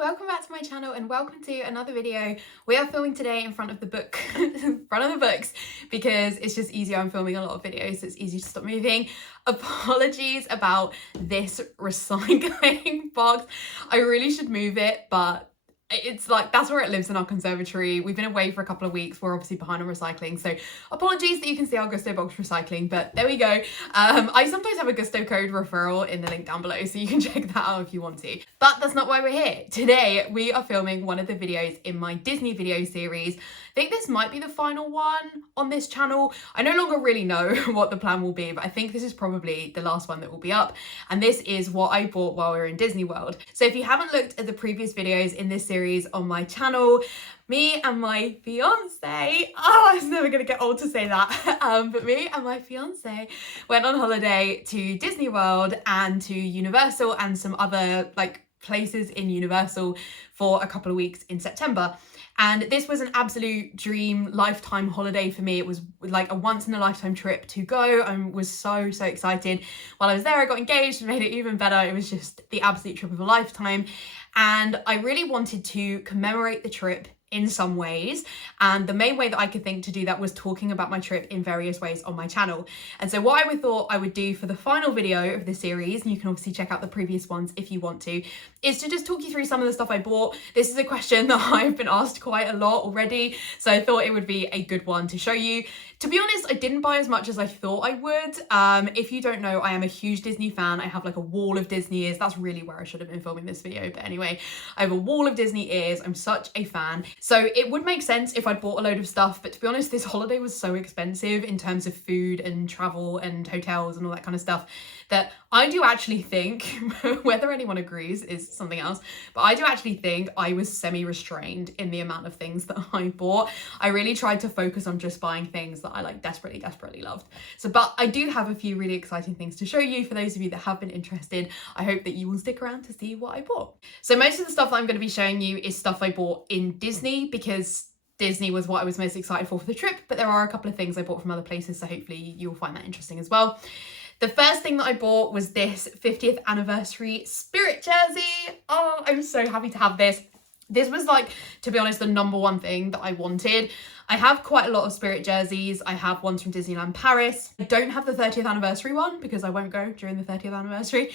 welcome back to my channel and welcome to another video. We are filming today in front of the books because it's just easier. I'm filming a lot of videos, so it's easy to stop moving. Apologies about this recycling box. I really should move it, but it's like that's where it lives in our conservatory. We've been away for a couple of weeks. We're obviously behind on recycling, so apologies that you can see our Gusto box recycling, but there we go. I sometimes have a Gusto code referral in the link down below, so you can check that out if you want to. But that's not why we're here. Today we are filming one of the videos in my Disney video series. I think this might be the final one on this channel. I no longer really know what the plan will be, but I think this is probably the last one that will be up. And this is what I bought while we were in Disney World. So if you haven't looked at the previous videos in this series on my channel, me and my fiance, it's never gonna get old to say that, but me and my fiance went on holiday to Disney World and to Universal and some other places in Universal for a couple of weeks in September. And this was an absolute dream lifetime holiday for me. It was like a once in a lifetime trip to go. I was so excited. While I was there, I got engaged and made it even better. It was just the absolute trip of a lifetime. And I really wanted to commemorate the trip in some ways, and the main way that I could think to do that was talking about my trip in various ways on my channel. And so what I thought I would do for the final video of the series, and you can obviously check out the previous ones if you want to, is to just talk you through some of the stuff I bought. This is a question that I've been asked quite a lot already, so I thought it would be a good one to show you. To be honest, I didn't buy as much as I thought I would. If you don't know, I am a huge Disney fan. I have like a wall of Disney ears. That's really where I should have been filming this video, but anyway, I have a wall of Disney ears. I'm such a fan. So it would make sense if I'd bought a load of stuff, but to be honest, this holiday was so expensive in terms of food and travel and hotels and all that kind of stuff that I do actually think, whether anyone agrees is something else, but I do actually think I was semi-restrained in the amount of things that I bought. I really tried to focus on just buying things that I desperately loved. So, but I do have a few really exciting things to show you for those of you that have been interested. I hope that you will stick around to see what I bought. So most of the stuff that I'm going to be showing you is stuff I bought in Disney because Disney was what I was most excited for the trip, but there are a couple of things I bought from other places, so hopefully you'll find that interesting as well. The first thing that I bought was this 50th anniversary Spirit jersey. Oh, I'm so happy to have this. This was to be honest, the number one thing that I wanted. I have quite a lot of Spirit jerseys. I have ones from Disneyland Paris. I don't have the 30th anniversary one because I won't go during the 30th anniversary,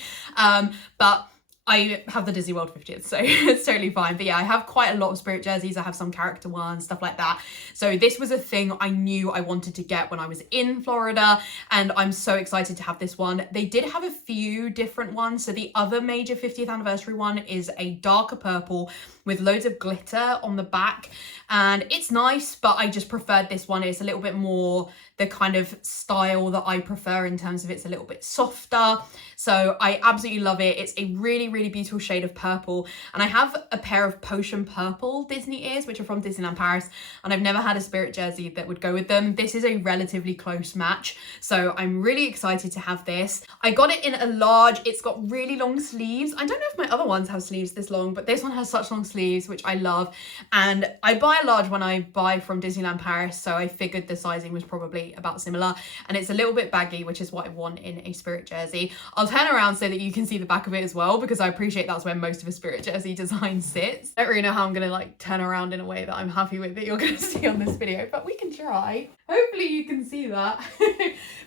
but I have the Disney World 50th, so it's totally fine. But yeah, I have quite a lot of Spirit jerseys. I have some character ones, stuff like that. So this was a thing I knew I wanted to get when I was in Florida, and I'm so excited to have this one. They did have a few different ones. So the other major 50th anniversary one is a darker purple with loads of glitter on the back, and it's nice, but I just preferred this one. It's a little bit more the kind of style that I prefer in terms of it's a little bit softer. So I absolutely love it. It's a really beautiful shade of purple. And I have a pair of Potion Purple Disney ears, which are from Disneyland Paris. And I've never had a Spirit jersey that would go with them. This is a relatively close match. So I'm really excited to have this. I got it in a large. It's got really long sleeves. I don't know if my other ones have sleeves this long, but this one has such long sleeves, which I love. And I buy a large when I buy from Disneyland Paris. So I figured the sizing was probably about similar, and it's a little bit baggy, which is what I want in a Spirit jersey. I'll turn around so that you can see the back of it as well, because I appreciate that's where most of a Spirit jersey design sits. I don't really know how I'm gonna turn around in a way that I'm happy with that you're gonna see on this video, but we can try. Hopefully you can see that.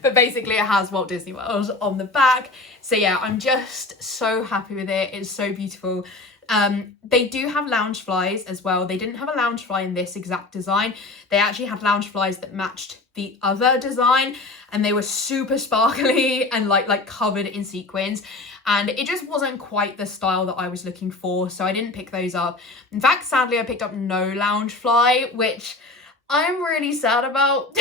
But basically it has Walt Disney World on the back. So yeah, I'm just so happy with it. It's so beautiful. They do have lounge flies as well. They didn't have a lounge fly in this exact design. They actually had lounge flies that matched the other design, and they were super sparkly and like covered in sequins, and it just wasn't quite the style that I was looking for, so I didn't pick those up. In fact, sadly, I picked up no lounge fly, which I'm really sad about.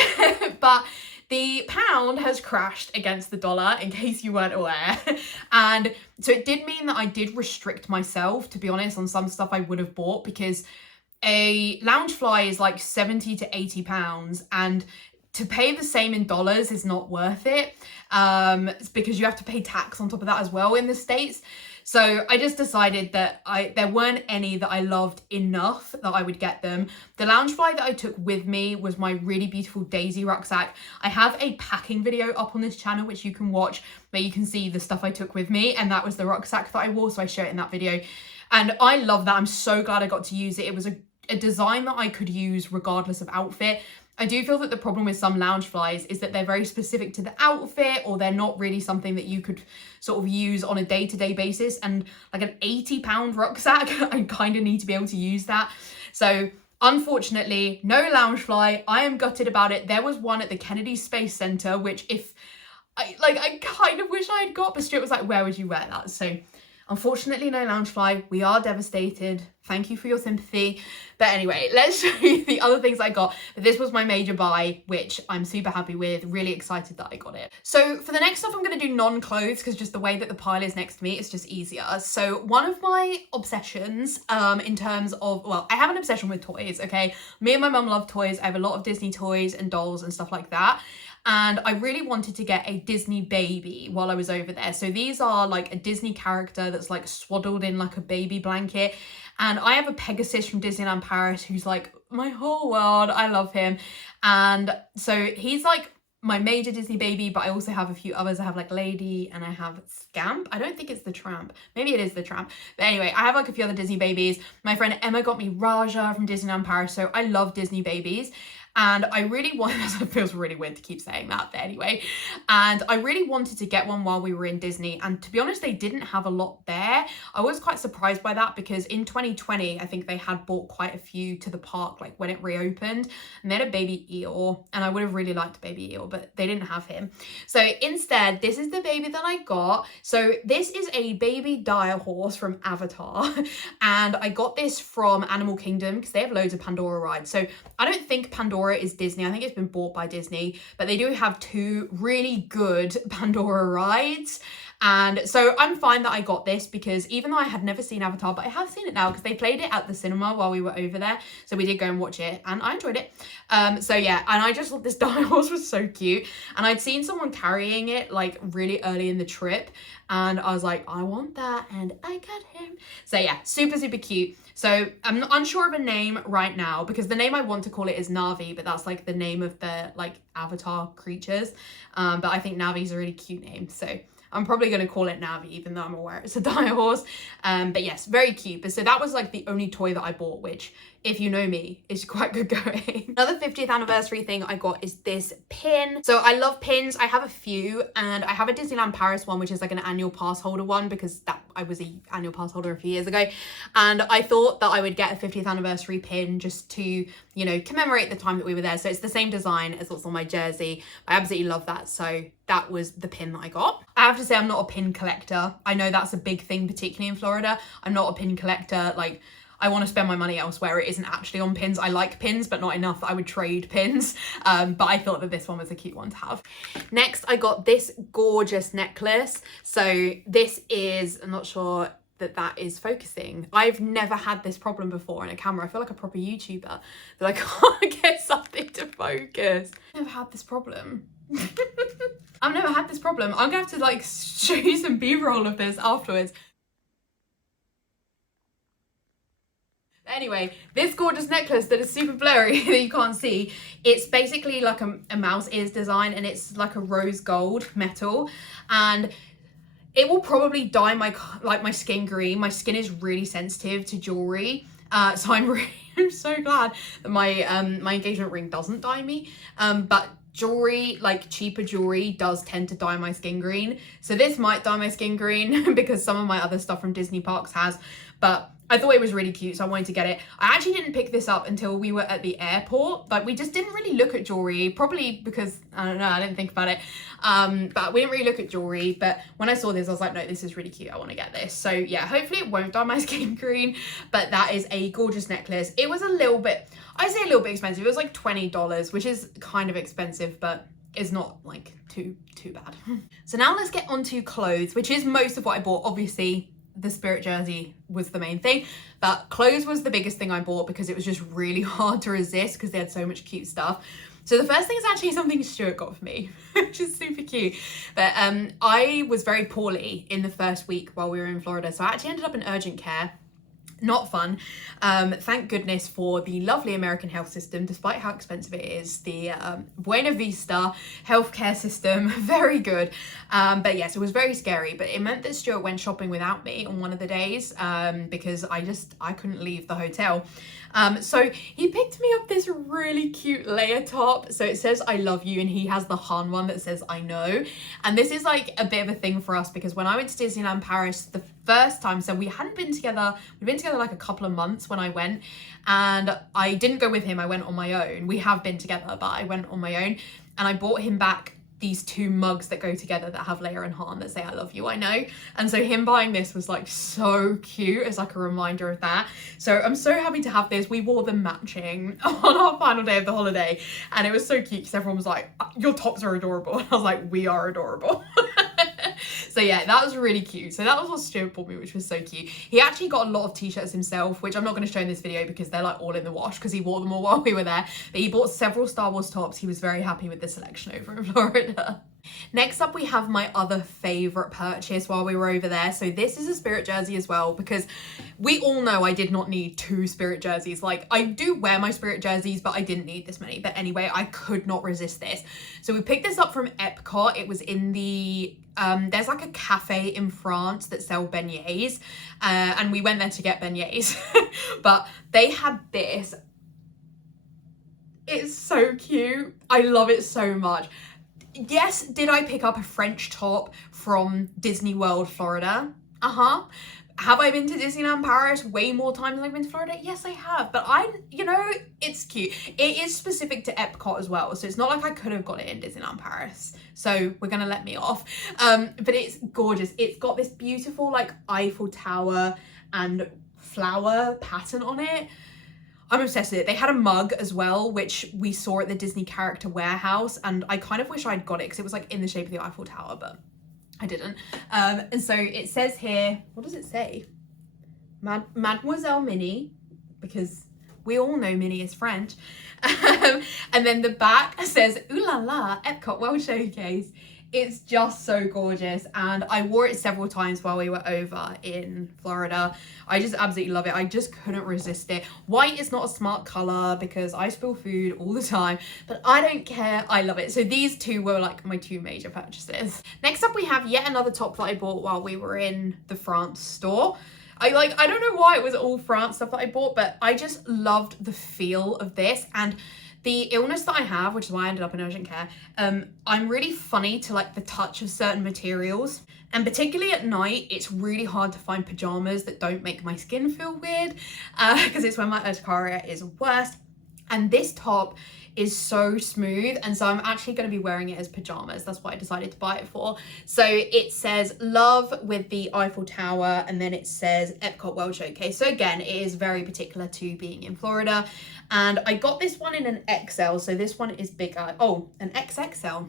But the pound has crashed against the dollar, in case you weren't aware. And so it did mean that I did restrict myself, to be honest, on some stuff I would have bought, because a lounge fly is like 70 to 80 pounds, and to pay the same in dollars is not worth it, because you have to pay tax on top of that as well in the States. So I just decided that there weren't any that I loved enough that I would get them. The Loungefly that I took with me was my really beautiful Daisy rucksack. I have a packing video up on this channel which you can watch, where you can see the stuff I took with me, and that was the rucksack that I wore, so I show it in that video. And I love that. I'm so glad I got to use it. It was a design that I could use regardless of outfit. I do feel that the problem with some Loungeflies is that they're very specific to the outfit, or they're not really something that you could sort of use on a day-to-day basis. And like an 80-pound rucksack, I kind of need to be able to use that. So unfortunately, no Loungefly. I am gutted about it. There was one at the Kennedy Space Center, which I kind of wish I had got, but Stuart was like, where would you wear that? So unfortunately, no Loungefly. We are devastated. Thank you for your sympathy. But anyway, let's show you the other things I got. This was my major buy, which I'm super happy with. Really excited that I got it. So for the next stuff, I'm going to do non-clothes because just the way that the pile is next to me, it's just easier. So one of my obsessions in terms of, well, I have an obsession with toys, okay? Me and my mum love toys. I have a lot of Disney toys and dolls and stuff like that. And I really wanted to get a Disney baby while I was over there. So these are like a Disney character that's like swaddled in like a baby blanket. And I have a Pegasus from Disneyland Paris who's like my whole world. I love him. And so he's like my major Disney baby, but I also have a few others. I have like Lady and I have Scamp. I don't think it's the Tramp. Maybe it is the Tramp. But anyway, I have like a few other Disney babies. My friend Emma got me Raja from Disneyland Paris. So I love Disney babies. And I really wanted, it feels really weird to keep saying that, but anyway. And I really wanted to get one while we were in Disney. And to be honest, they didn't have a lot there. I was quite surprised by that because in 2020, I think they had bought quite a few to the park, like when it reopened. And they had a baby Eeyore, and I would have really liked baby Eeyore, but they didn't have him. So instead, this is the baby that I got. So this is a baby dire horse from Avatar. And I got this from Animal Kingdom because they have loads of Pandora rides. So I don't think Pandora is Disney. I think it's been bought by Disney, but they do have 2 really good Pandora rides. And so I'm fine that I got this because even though I had never seen Avatar, but I have seen it now because they played it at the cinema while we were over there. So we did go and watch it and I enjoyed it. So yeah, and I just thought this dire horse was so cute. And I'd seen someone carrying it like really early in the trip. And I was like, I want that. And I got him. So yeah, super, super cute. So I'm unsure of a name right now because the name I want to call it is Navi, but that's like the name of the like Avatar creatures. But I think Navi's a really cute name. So I'm probably going to call it Navi, even though I'm aware it's a dire horse. But yes, very cute. But so that was like the only toy that I bought, which if you know me, is quite good going. Another 50th anniversary thing I got is this pin. So I love pins. I have a few, and I have a Disneyland Paris one, which is like an annual pass holder one because I was an annual pass holder a few years ago. And I thought that I would get a 50th anniversary pin just to, you know, commemorate the time that we were there. So it's the same design as what's on my jersey. I absolutely love that. So that was the pin that I got. I have to say I'm not a pin collector. I know that's a big thing, particularly in Florida. I'm not a pin collector. Like, I want to spend my money elsewhere. It isn't actually on pins. I like pins, but not enough that I would trade pins. But I thought that this one was a cute one to have. Next, I got this gorgeous necklace. So this is, I'm not sure that is focusing. I've never had this problem before on a camera. I feel like a proper YouTuber that I can't get something to focus. I've never had this problem. I've never had this problem. I'm gonna have to like show you some B-roll of this afterwards. Anyway, this gorgeous necklace that is super blurry that you can't see, it's basically like a mouse ears design, and it's like a rose gold metal, and it will probably dye my skin green. My skin is really sensitive to jewelry, so I'm so glad that my my engagement ring doesn't dye me, but jewelry, like cheaper jewelry, does tend to dye my skin green. So this might dye my skin green because some of my other stuff from Disney parks has, but I thought it was really cute, so I wanted to get it. I actually didn't pick this up until we were at the airport. Like, we just didn't really look at jewelry, probably because, I don't know, I didn't think about it. But we didn't really look at jewelry. But when I saw this, I was like, no, this is really cute. I want to get this. So yeah, hopefully it won't dye my skin green, but that is a gorgeous necklace. It was a little bit, I say a little bit expensive. It was like $20, which is kind of expensive, but it's not like too bad. So now let's get on to clothes, which is most of what I bought. Obviously, the Spirit jersey was the main thing, but clothes was the biggest thing I bought because it was just really hard to resist because they had so much cute stuff. So the first thing is actually something Stuart got for me, which is super cute. But I was very poorly in the first week while we were in Florida, so I actually ended up in urgent care. Not fun. Thank goodness for the lovely American health system, despite how expensive it is. The Buena Vista healthcare system, very good. But yes, it was very scary, but it meant that Stuart went shopping without me on one of the days because I couldn't leave the hotel. So he picked me up this really cute layer top. So it says I love you, and he has the Han one that says I know. And this is like a bit of a thing for us because when I went to Disneyland Paris the first time, so we hadn't been together, we'd been together like a couple of months when I went, and I didn't go with him, I went on my own. We have been together, but I went on my own, and I bought him back these two mugs that go together that have Leia and Han that say I love you, I know. And so him buying this was like so cute as like a reminder of that. So I'm so happy to have this. We wore them matching on our final day of the holiday, and it was so cute because everyone was like, your tops are adorable. And I was like, we are adorable. So yeah, that was really cute. So that was what Stuart bought me, which was so cute. He actually got a lot of t-shirts himself, which I'm not going to show in this video because they're like all in the wash because he wore them all while we were there. But he bought several Star Wars tops. He was very happy with the selection over in Florida. Next up, we have my other favourite purchase while we were over there. So this is a Spirit jersey as well, because we all know I did not need 2 Spirit jerseys. Like, I do wear my Spirit jerseys, but I didn't need this many. But anyway, I could not resist this. So we picked this up from Epcot. It was in the, there's like a cafe in France that sell beignets. And we went there to get beignets. But they had this. It's so cute. I love it so much. Yes, did I pick up a French top from Disney World, Florida? Have I been to Disneyland Paris way more times than I've been to Florida? Yes, I have. But you know, it's cute. It is specific to Epcot as well. So it's not like I could have got it in Disneyland Paris. So we're going to let me off. But it's gorgeous. It's got this beautiful like Eiffel Tower and flower pattern on it. I'm obsessed with it. They had a mug as well, which we saw at the Disney Character Warehouse, and I kind of wish I'd got it because it was like in the shape of the Eiffel Tower, but I didn't. And so it says here, what does it say? Mademoiselle Minnie, because we all know Minnie is French. And then the back says, ooh la la, Epcot World Showcase. It's just so gorgeous, and I wore it several times while we were over in Florida. I just absolutely love it. I just couldn't resist it. White is not a smart color because I spill food all the time, but I don't care. I love it. So these two were like my 2 major purchases. Next up, we have yet another top that I bought while we were in the France store. I don't know why it was all France stuff that I bought, but I just loved the feel of this. And the illness that I have, which is why I ended up in urgent care, I'm really funny to like the touch of certain materials. And particularly at night, it's really hard to find pajamas that don't make my skin feel weird because it's when my urticaria is worst. And this top is so smooth, and so I'm actually going to be wearing it as pajamas. That's what I decided to buy it for. So it says love with the Eiffel Tower, and then it says Epcot World Showcase. So again, it is very particular to being in Florida. And I got this one in an XL, so this one is bigger. Oh, an XXL,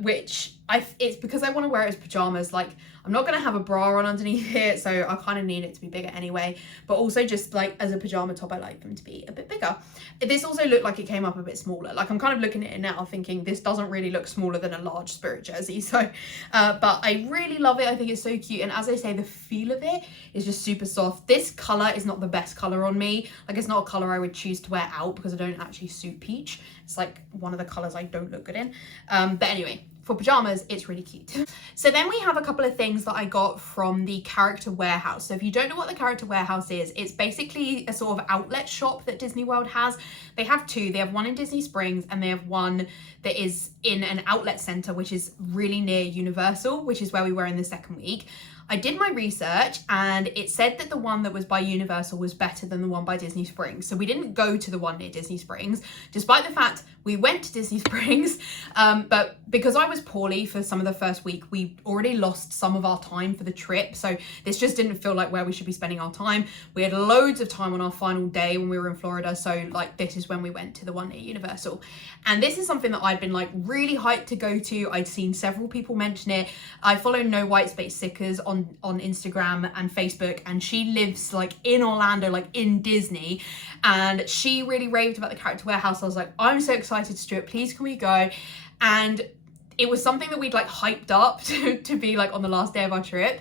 which it's because I want to wear it as pajamas. Like, I'm not going to have a bra on underneath it, so I kind of need it to be bigger anyway. But also just like as a pajama top, I like them to be a bit bigger. This also looked like it came up a bit smaller. Like, I'm kind of looking at it now thinking this doesn't really look smaller than a large Spirit jersey. So, but I really love it. I think it's so cute. And as I say, the feel of it is just super soft. This color is not the best color on me. Like, it's not a color I would choose to wear out because I don't actually suit peach. It's like one of the colors I don't look good in. But anyway, for pajamas, it's really cute. So then we have a couple of things that I got from the Character Warehouse. So if you don't know what the Character Warehouse is, it's basically a sort of outlet shop that Disney World has. They have 2. They have one in Disney Springs, and they have one that is in an outlet center, which is really near Universal, which is where we were in the second week. I did my research, and it said that the one that was by Universal was better than the one by Disney Springs. So we didn't go to the one near Disney Springs, despite the fact we went to Disney Springs. But because I was poorly for some of the first week, we already lost some of our time for the trip. So this just didn't feel like where we should be spending our time. We had loads of time on our final day when we were in Florida. So like, this is when we went to the one near Universal. And this is something that I'd been like really hyped to go to. I'd seen several people mention it. I follow No White Space Sickers on Instagram and Facebook, and she lives like in Orlando, like in Disney, and she really raved about the Character Warehouse. I was like, I'm so excited, Stuart, please can we go? And it was something that we'd like hyped up to be like on the last day of our trip.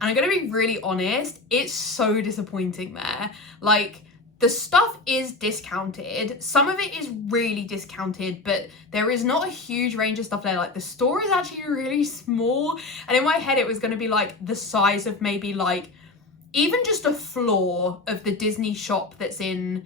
And I'm gonna be really honest, it's so disappointing there. Like, the stuff is discounted. Some of it is really discounted, but there is not a huge range of stuff there. Like, the store is actually really small. And in my head, it was going to be like the size of maybe like even just a floor of the Disney shop that's in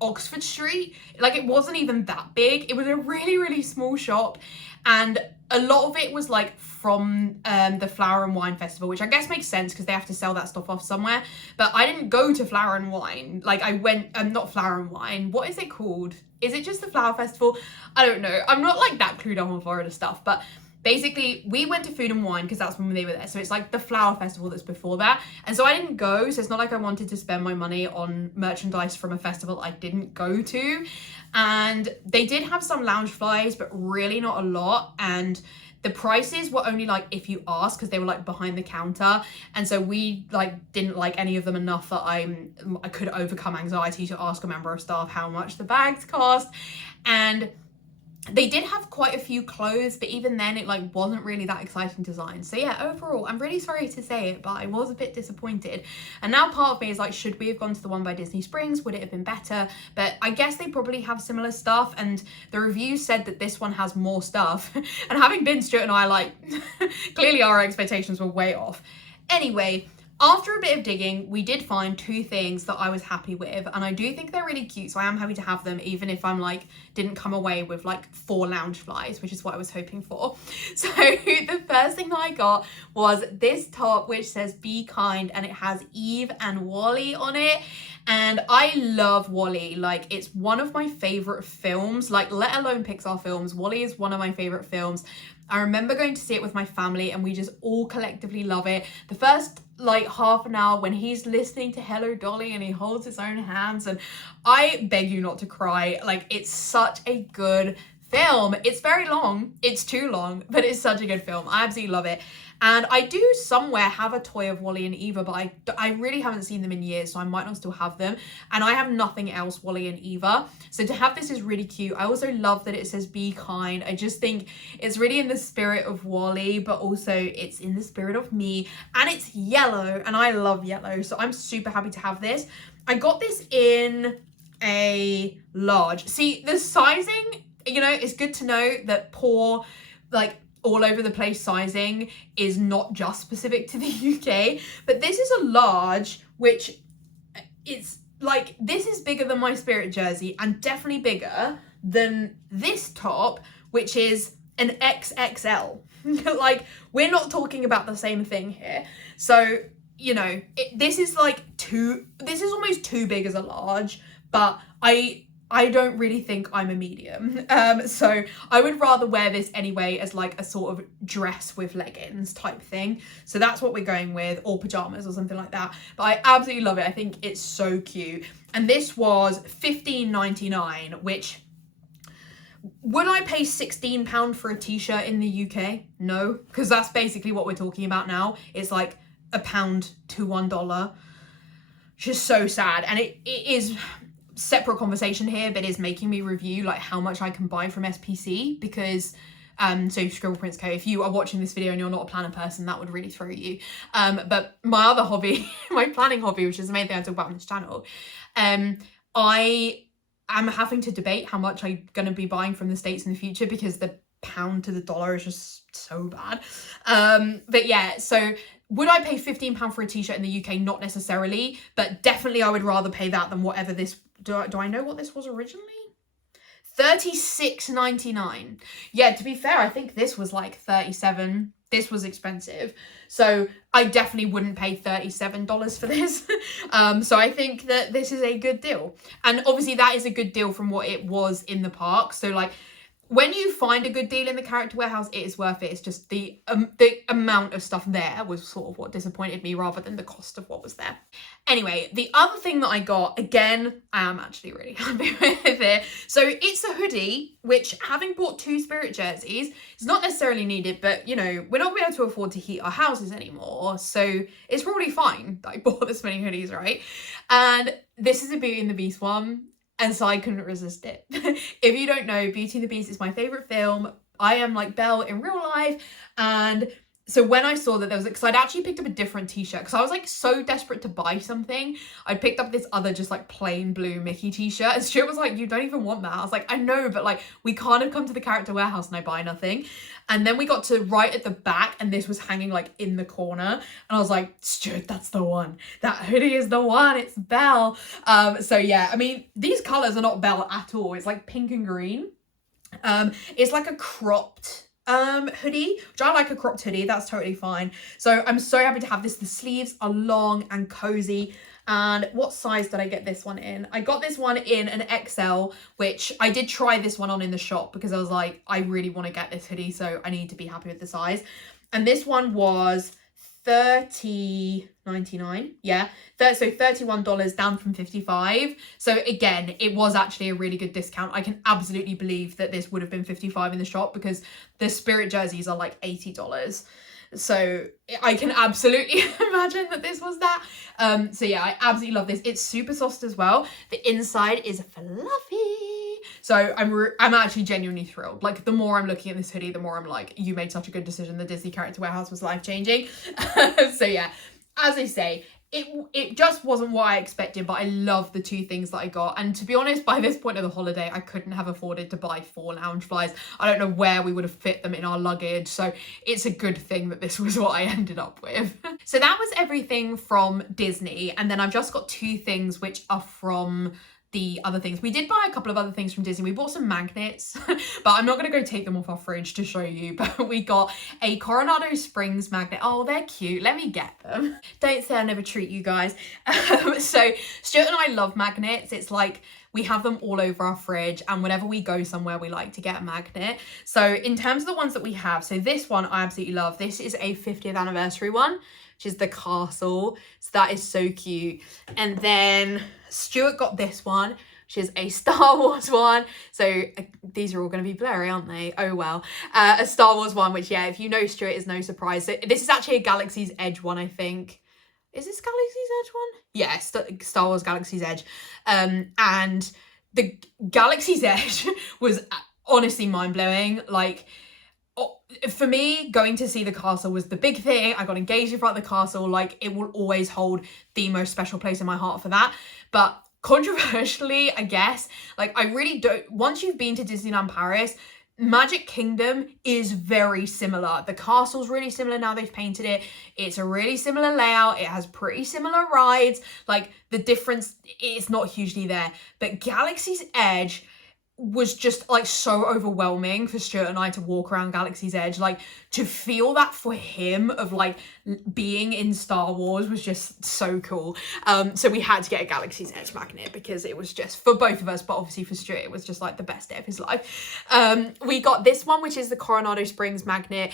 Oxford Street. Like, it wasn't even that big. It was a really, really small shop. And a lot of it was like from the Flower and Wine Festival, which I guess makes sense because they have to sell that stuff off somewhere. But I didn't go to Flower and Wine. Like, I went, not Flower and Wine. What is it called? Is it just the Flower Festival? I don't know. I'm not like that clued up on Florida stuff, but basically we went to Food and Wine because that's when they were there. So it's like the Flower Festival that's before that. And so I didn't go. So it's not like I wanted to spend my money on merchandise from a festival I didn't go to. And they did have some Loungeflies, but really not a lot. And the prices were only like if you ask, because they were like behind the counter. And so we like didn't like any of them enough that I could overcome anxiety to ask a member of staff how much the bags cost. And they did have quite a few clothes, but even then it like wasn't really that exciting design. So yeah, overall, I'm really sorry to say it, but I was a bit disappointed. And now part of me is like, should we have gone to the one by Disney Springs? Would it have been better? But I guess they probably have similar stuff, and the reviews said that this one has more stuff. And having been, Stuart and I, like, clearly our expectations were way off. Anyway, after a bit of digging, we did find two things that I was happy with, and I do think they're really cute, so I am happy to have them, even if I'm like, didn't come away with like 4 Loungeflies, which is what I was hoping for. So the first thing that I got was this top, which says "Be Kind," and it has Eve and Wally on it. And I love Wally. Like, it's one of my favorite films, like, let alone Pixar films. Wally is one of my favorite films. I remember going to see it with my family and we just all collectively love it. The first like half an hour when he's listening to Hello Dolly and he holds his own hands, and I beg you not to cry. Like, it's such a good film. It's very long. It's too long, but it's such a good film. I absolutely love it. And I do somewhere have a toy of Wally and Eva, but I really haven't seen them in years, so I might not still have them. And I have nothing else Wally and Eva. So to have this is really cute. I also love that it says "Be Kind." I just think it's really in the spirit of Wally, but also it's in the spirit of me. And it's yellow, and I love yellow, so I'm super happy to have this. I got this in a large. See, the sizing, you know, it's good to know that poor, like, all over the place sizing is not just specific to the UK, but this is a large, which it's like, this is bigger than my Spirit jersey and definitely bigger than this top, which is an XXL. Like, we're not talking about the same thing here. So, you know, this is like this is almost too big as a large, but I don't really think I'm a medium. So I would rather wear this anyway as like a sort of dress with leggings type thing. So that's what we're going with, or pajamas or something like that. But I absolutely love it. I think it's so cute. And this was $15.99, which, would I pay £16 for a t-shirt in the UK? No, because that's basically what we're talking about now. It's like £1 to $1. Just so sad. And it is separate conversation here, but is making me review like how much I can buy from SPC, because so Scribble Prints Co, if you are watching this video and you're not a planner person, that would really throw you. But my other hobby, my planning hobby, which is the main thing I talk about on this channel, I am having to debate how much I'm going to be buying from the States in the future, because the pound to the dollar is just so bad. But yeah, so would I pay £15 for a t-shirt in the UK? Not necessarily, but definitely I would rather pay that than whatever this, do I know what this was originally? $36.99. Yeah, to be fair, I think this was like $37. This was expensive. So I definitely wouldn't pay $37 for this. So I think that this is a good deal. And obviously that is a good deal from what it was in the park. So like, when you find a good deal in the Character Warehouse, it is worth it. It's just the amount of stuff there was sort of what disappointed me, rather than the cost of what was there. Anyway, the other thing that I got, again, I am actually really happy with it. So it's a hoodie, which, having bought 2 Spirit jerseys, is not necessarily needed, but, you know, we're not going to be able to afford to heat our houses anymore. So it's probably fine that I bought this many hoodies, right? And this is a Beauty and the Beast one. And so I couldn't resist it. If you don't know, Beauty and the Beast is my favourite film. I am like Belle in real life. And So when I saw that there was, because I'd actually picked up a different t-shirt because I was like so desperate to buy something. I picked up this other just like plain blue Mickey t-shirt, and Stuart was like, you don't even want that. I was like, I know, but like we can't have come to the character warehouse and I buy nothing. And then we got to right at the back and this was hanging like in the corner, and I was like, Stuart, that's the one. That hoodie is the one. It's Belle. So yeah, I mean, these colors are not Belle at all. It's like pink and green. It's like a cropped hoodie, which I like a cropped hoodie. That's totally fine. So I'm so happy to have this. The sleeves are long and cozy. And what size did I get this one in? I got this one in an XL, which I did try this one on in the shop because I was like, I really want to get this hoodie, so I need to be happy with the size. And this one was $30.99. Yeah, so $31 down from $55. So again, it was actually a really good discount. I can absolutely believe that this would have been $55 in the shop because the Spirit jerseys are like $80. So I can absolutely imagine that this was that. So yeah, I absolutely love this. It's super soft as well. The inside is fluffy. So I'm actually genuinely thrilled. Like the more I'm looking at this hoodie, the more I'm like, you made such a good decision. The Disney Character Warehouse was life-changing. So yeah, as I say, it just wasn't what I expected, but I love the two things that I got. And to be honest, by this point of the holiday, I couldn't have afforded to buy 4 Loungeflies. I don't know where we would have fit them in our luggage. So it's a good thing that this was what I ended up with. So that was everything from Disney. And then I've just got 2 things which are from the other things. We did buy a couple of other things from Disney. We bought some magnets, but I'm not going to go take them off our fridge to show you, but we got a Coronado Springs magnet. Oh, they're cute. Let me get them. Don't say I never treat you guys. So Stuart and I love magnets. It's like we have them all over our fridge, and whenever we go somewhere, we like to get a magnet. So in terms of the ones that we have, so this one I absolutely love. This is a 50th anniversary one, which is the castle. So that is so cute. And then Stuart got this one, which is a Star Wars one. So these are all going to be blurry, aren't they? Oh well. A Star Wars one, which yeah, if you know Stuart, is no surprise. So this is actually a Galaxy's Edge one, I think. Is this Galaxy's Edge one? Yeah, Star Wars Galaxy's Edge. And the Galaxy's Edge was honestly mind-blowing. Like, for me, going to see the castle was the big thing. I got engaged in front of the castle. Like, it will always hold the most special place in my heart for that. But controversially, I guess, like, I really don't, once you've been to Disneyland Paris, Magic Kingdom is very similar. The castle's really similar now they've painted it. It's a really similar layout. It has pretty similar rides. Like, the difference is not hugely there. But Galaxy's Edge was just like so overwhelming for Stuart and I to walk around Galaxy's Edge. Like, to feel that for him of like being in Star Wars was just so cool. So we had to get a Galaxy's Edge magnet because it was just, for both of us, but obviously for Stuart, it was just like the best day of his life. We got this one, which is the Coronado Springs magnet.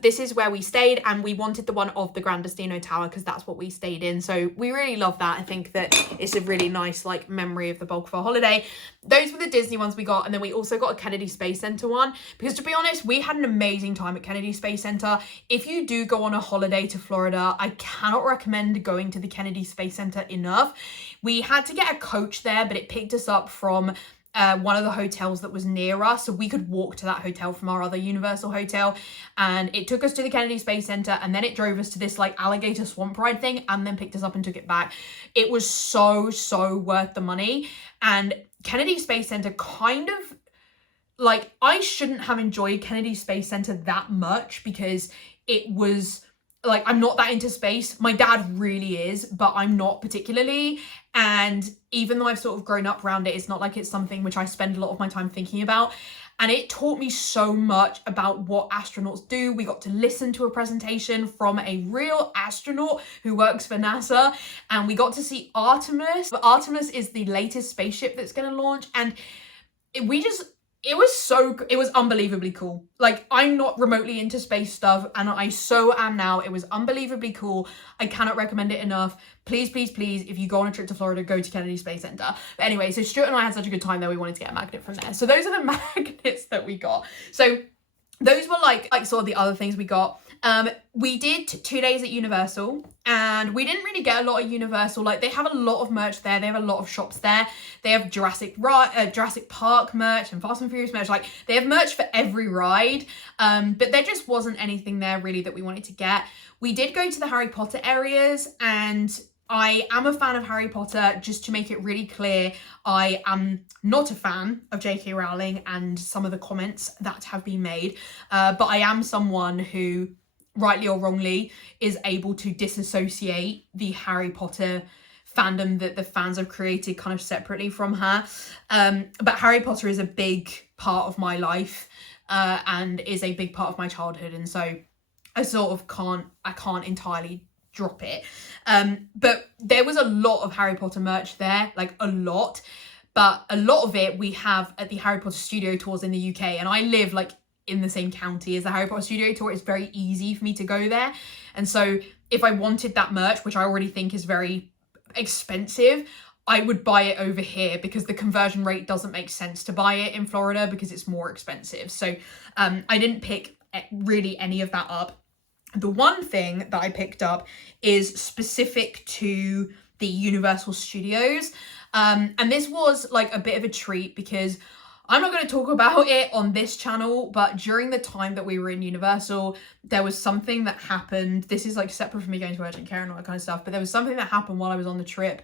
This is where we stayed, and we wanted the one of the Gran Destino Tower because that's what we stayed in. So we really love that. I think that it's a really nice like memory of the bulk of our holiday. Those were the Disney ones we got, and then we also got a Kennedy Space Center one because, to be honest, we had an amazing time at Kennedy Space Center. If you do go on a holiday to Florida, I cannot recommend going to the Kennedy Space Center enough. We had to get a coach there, but it picked us up from one of the hotels that was near us, so we could walk to that hotel from our other Universal hotel, and it took us to the Kennedy Space Center, and then it drove us to this like alligator swamp ride thing, and then picked us up and took it back. It was so worth the money. And Kennedy Space Center kind of, like, I shouldn't have enjoyed Kennedy Space Center that much because it was like, I'm not that into space. My dad really is, but I'm not particularly. And even though I've sort of grown up around it, it's not like it's something which I spend a lot of my time thinking about. And it taught me so much about what astronauts do. We got to listen to a presentation from a real astronaut who works for NASA, and we got to see Artemis. Artemis is the latest spaceship that's going to launch, and it was unbelievably cool. Like, I'm not remotely into space stuff, and I so am now. It was unbelievably cool. I cannot recommend it enough. Please, please, please, if you go on a trip to Florida, go to Kennedy Space Center. But anyway, so Stuart and I had such a good time there, we wanted to get a magnet from there. So those are the magnets that we got. So those were like sort of the other things we got. We did 2 days at Universal, and we didn't really get a lot of Universal. Like, they have a lot of merch there. They have a lot of shops there. They have Jurassic Park merch and Fast and Furious merch. Like, they have merch for every ride. But there just wasn't anything there really that we wanted to get. We did go to the Harry Potter areas, and I am a fan of Harry Potter. Just to make it really clear, I am not a fan of J.K. Rowling and some of the comments that have been made. But I am someone who, rightly or wrongly, is able to disassociate the Harry Potter fandom that the fans have created kind of separately from her. But Harry Potter is a big part of my life, and is a big part of my childhood. And so I sort of can't entirely drop it. But there was a lot of Harry Potter merch there, like a lot. But a lot of it we have at the Harry Potter studio tours in the UK. And I live like in the same county as the Harry Potter studio tour. It's very easy for me to go there. And so if I wanted that merch, which I already think is very expensive, I would buy it over here because the conversion rate doesn't make sense to buy it in Florida because it's more expensive. So I didn't pick really any of that up. The one thing that I picked up is specific to the Universal Studios. And this was like a bit of a treat because I'm not going to talk about it on this channel, but during the time that we were in Universal, there was something that happened. This is like separate from me going to urgent care and all that kind of stuff, but there was something that happened while I was on the trip,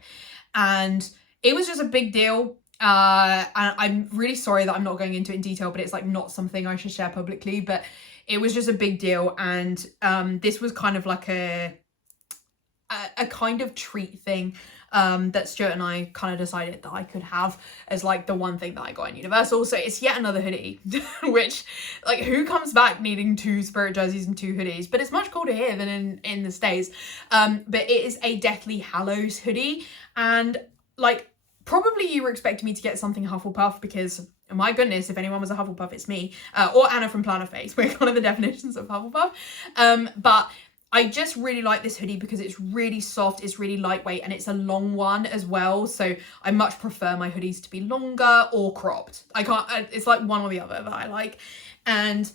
and it was just a big deal. And I'm really sorry that I'm not going into it in detail, but it's like not something I should share publicly, but it was just a big deal. And this was kind of like a kind of treat thing that Stuart and I kind of decided that I could have as like the one thing that I got in Universal. So it's yet another hoodie, which, like, who comes back needing 2 Spirit jerseys and 2 hoodies? But it's much colder here than in the States. But it is a Deathly Hallows hoodie, and like, probably you were expecting me to get something Hufflepuff because, my goodness, if anyone was a Hufflepuff, it's me. Or Anna from Planet Face. We're kind of the definitions of Hufflepuff. But I just really like this hoodie because it's really soft, it's really lightweight, and it's a long one as well. So I much prefer my hoodies to be longer or cropped. It's like one or the other that I like. And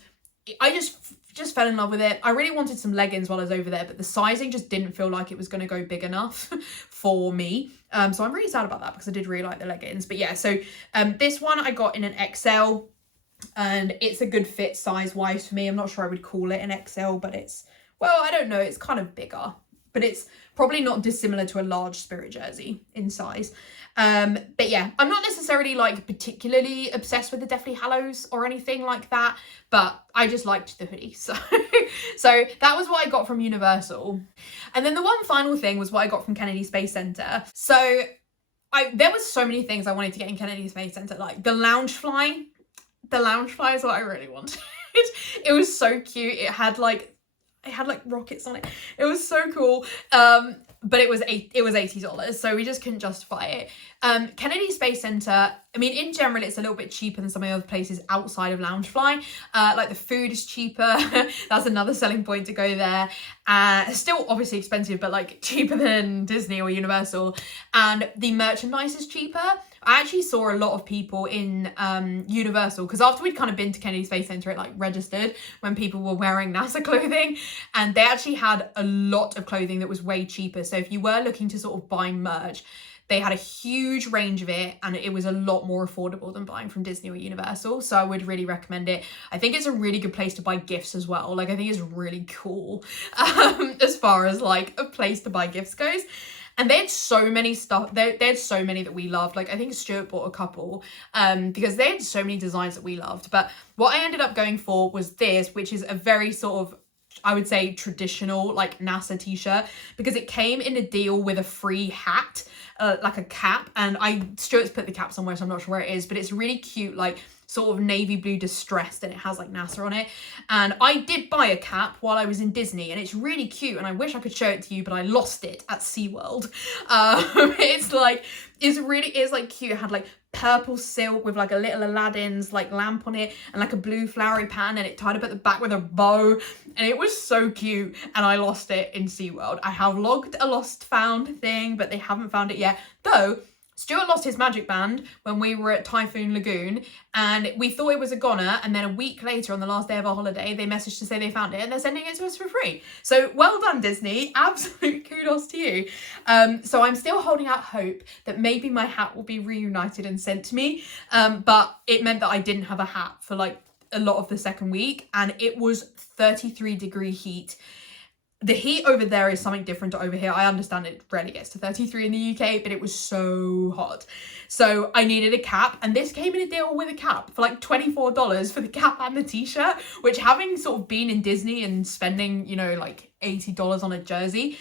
I just fell in love with it. I really wanted some leggings while I was over there, but the sizing just didn't feel like it was going to go big enough for me. So I'm really sad about that because I did really like the leggings. But yeah, so this one I got in an XL, and it's a good fit size-wise for me. I'm not sure I would call it an XL, but it's, well, I don't know, it's kind of bigger, but it's probably not dissimilar to a large Spirit jersey in size. But yeah, I'm not necessarily like particularly obsessed with the Deathly Hallows or anything like that, but I just liked the hoodie. So that was what I got from Universal. And then the one final thing was what I got from Kennedy Space Center. So there was so many things I wanted to get in Kennedy Space Center, like the Loungefly. The Loungefly is what I really wanted. It was so cute. It had like rockets on it. It was so cool. But it was $80, so we just couldn't justify it. Kennedy Space Center, I mean, in general, it's a little bit cheaper than some of the other places outside of Loungefly. Like, the food is cheaper. That's another selling point to go there. Still obviously expensive, but like cheaper than Disney or Universal. And the merchandise is cheaper. I actually saw a lot of people in Universal, because after we'd kind of been to Kennedy Space Center, it like registered when people were wearing NASA clothing, and they actually had a lot of clothing that was way cheaper. So if you were looking to sort of buy merch, they had a huge range of it, and it was a lot more affordable than buying from Disney or Universal. So I would really recommend it. I think it's a really good place to buy gifts as well. Like, I think it's really cool as far as like a place to buy gifts goes. And they had so many stuff. They had so many that we loved. Like, I think Stuart bought a couple because they had so many designs that we loved. But what I ended up going for was this, which is a very sort of, I would say, traditional like NASA t-shirt, because it came in a deal with a free hat, like a cap. And Stuart's put the cap somewhere, so I'm not sure where it is, but it's really cute, like sort of navy blue distressed, and it has like NASA on it. And I did buy a cap while I was in Disney, and it's really cute, and I wish I could show it to you, but I lost it at SeaWorld. It's like cute. It had like purple silk with like a little Aladdin's like lamp on it, and like a blue flowery pattern, and it tied up at the back with a bow, and it was so cute. And I lost it in SeaWorld. I have logged a lost found thing, but they haven't found it yet, though. Stuart lost his magic band when we were at Typhoon Lagoon, and we thought it was a goner, and then a week later on the last day of our holiday they messaged to say they found it and they're sending it to us for free. So well done, Disney, absolute kudos to you. So I'm still holding out hope that maybe my hat will be reunited and sent to me, but it meant that I didn't have a hat for like a lot of the second week, and it was 33-degree heat. The heat over there is something different to over here. I understand it rarely gets to 33 in the UK, but it was so hot. So I needed a cap, and this came in a deal with a cap for like $24 for the cap and the t-shirt, which, having sort of been in Disney and spending, you know, like $80 on a jersey,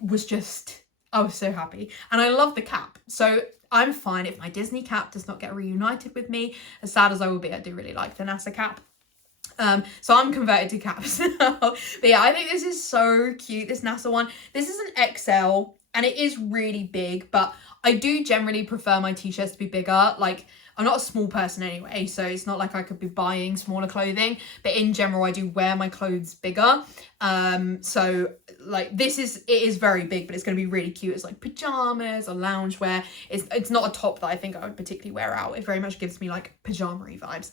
was just, I was so happy. And I love the cap. So I'm fine if my Disney cap does not get reunited with me. As sad as I will be, I do really like the NASA cap. So I'm converted to caps now. But yeah, I think this is so cute, this NASA one. This is an XL and it is really big, but I do generally prefer my t-shirts to be bigger. Like, I'm not a small person anyway, so it's not like I could be buying smaller clothing, but in general I do wear my clothes bigger. So like it is very big, but it's going to be really cute as like pajamas or loungewear. It's not a top that I think I would particularly wear out. It very much gives me like pajama-y vibes.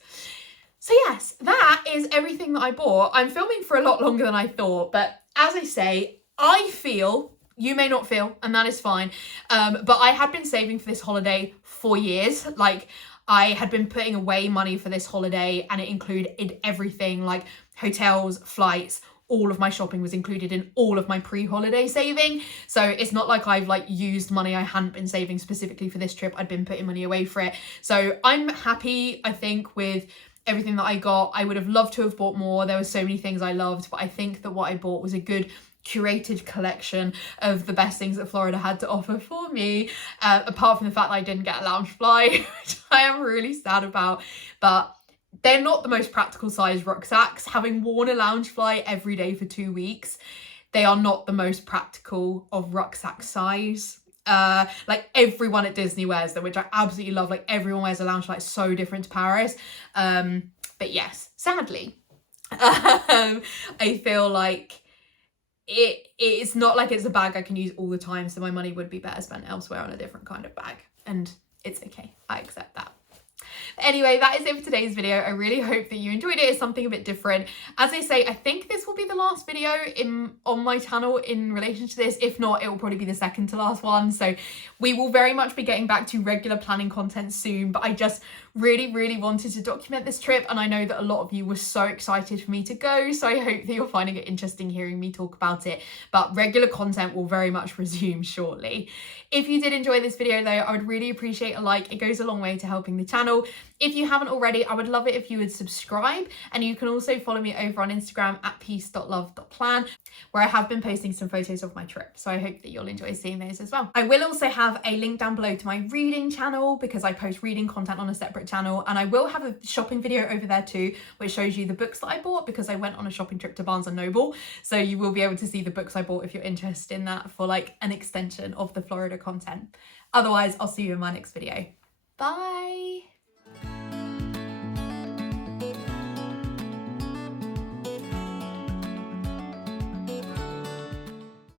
So yes, that is everything that I bought. I'm filming for a lot longer than I thought, but as I say, I feel, you may not feel, and that is fine, but I had been saving for this holiday for years. Like, I had been putting away money for this holiday, and it included everything, like hotels, flights. All of my shopping was included in all of my pre-holiday saving. So it's not like I've like used money I hadn't been saving specifically for this trip. I'd been putting money away for it. So I'm happy, I think, with everything that I got. I would have loved to have bought more. There were so many things I loved, but I think that what I bought was a good curated collection of the best things that Florida had to offer for me, apart from the fact that I didn't get a Loungefly, which I am really sad about. But they're not the most practical size rucksacks. Having worn a Loungefly every day for 2 weeks, they are not the most practical of rucksack size. Like, everyone at Disney wears them, which I absolutely love. Like, everyone wears a Loungefly. It's so different to Paris. But yes, sadly, I feel like it's not like it's a bag I can use all the time, so my money would be better spent elsewhere on a different kind of bag, and it's okay. I accept that. Anyway, that is it for today's video. I really hope that you enjoyed it. It's something a bit different. As I say, I think this will be the last video on my channel in relation to this. If not, it will probably be the second to last one. So we will very much be getting back to regular planning content soon, but I just really wanted to document this trip, and I know that a lot of you were so excited for me to go, so I hope that you're finding it interesting hearing me talk about it. But regular content will very much resume shortly. If you did enjoy this video though, I would really appreciate a like. It goes a long way to helping the channel. If you haven't already, I would love it if you would subscribe, and you can also follow me over on Instagram at peace.love.plan, where I have been posting some photos of my trip, so I hope that you'll enjoy seeing those as well. I will also have a link down below to my reading channel, because I post reading content on a separate channel, and I will have a shopping video over there too, which shows you the books that I bought, because I went on a shopping trip to Barnes & Noble, so you will be able to see the books I bought if you're interested in that, for like an extension of the Florida content. Otherwise, I'll see you in my next video. Bye!